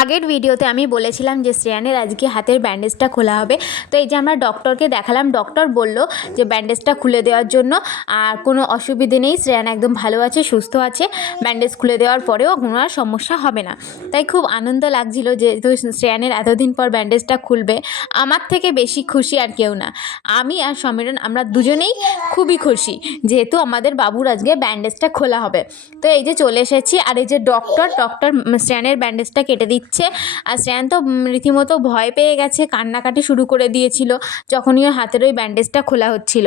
আগের ভিডিওতে আমি বলেছিলাম যে শ্রেয়ানের আজকে হাতের ব্যান্ডেজটা খোলা হবে। তো এই যে আমরা ডক্টরকে দেখালাম, ডক্টর বলল যে ব্যান্ডেজটা খুলে দেওয়ার জন্য আর কোনো অসুবিধে নেই, শ্রেয়ান একদম ভালো আছে, সুস্থ আছে। ব্যান্ডেজ খুলে দেওয়ার পরেও কোনো আর সমস্যা হবে না। তাই খুব আনন্দ লাগছিল যেহেতু শ্রেয়ানের এতদিন পর ব্যান্ডেজটা খুলবে। আমার থেকে বেশি খুশি আর কেউ না, আমি আর সমীরণ আমরা দুজনেই খুবই খুশি যেহেতু আমাদের বাবুর আজকে ব্যান্ডেজটা খোলা হবে। তো এই যে চলে এসেছি, আর এই যে ডক্টর শ্রেয়ানের ব্যান্ডেজটা কেটে দিচ্ছে। আর শ্রেয়ান তো রীতিমতো ভয় পেয়ে গেছে, কান্নাকাটি শুরু করে দিয়েছিল যখনই ওর হাতের ওই ব্যান্ডেজটা খোলা হচ্ছিল।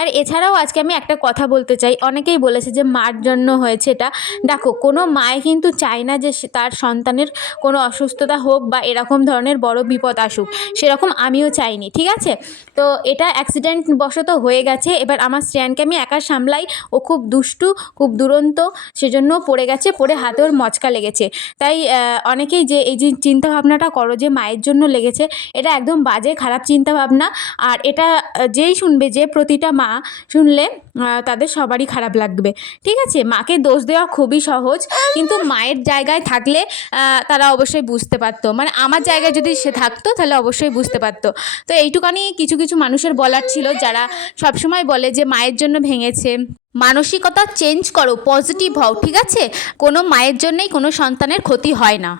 আর এছাড়াও আজকে আমি একটা কথা বলতে চাই, অনেকেই বলেছে যে মার জন্য হয়েছে এটা। দেখো, কোনো মায়ে কিন্তু চায় না যে তার সন্তানের কোনো অসুস্থতা হোক বা এরকম ধরনের বড় বিপদ আসুক, সেরকম আমিও চাইনি, ঠিক আছে? তো এটা অ্যাক্সিডেন্ট বশত হয়ে গেছে। এবার আমার শ্রেয়ানকে আমি একা সামলাই, ও খুব দুষ্টু, খুব দুরন্ত, সেজন্য পড়ে গেছে, পড়ে হাতে ওর মচকা লেগেছে। তাই অনেকেই যে এই যে চিন্তাভাবনাটা করো যে মায়ের জন্য লেগেছে, এটা একদম বাজে খারাপ চিন্তাভাবনা। আর এটা যেই শুনবে, যে প্রতিটা মা শুনলে তাদের সবারই খারাপ লাগবে, ঠিক আছে? মাকে দোষ দেওয়া খুবই সহজ, কিন্তু মায়ের জায়গায় থাকলে তারা অবশ্যই বুঝতে পারতো। মানে আমার জায়গায় যদি সে থাকতো তাহলে অবশ্যই বুঝতে পারতো। তো এইটুকানি কিছু কিছু মানুষের বলার ছিল যারা সবসময় বলে যে মায়ের জন্য ভেঙেছে। মানসিকতা চেঞ্জ করো, পজিটিভ হও, ঠিক আছে? কোনো মায়ের জন্যই কোনো সন্তানের ক্ষতি হয় না।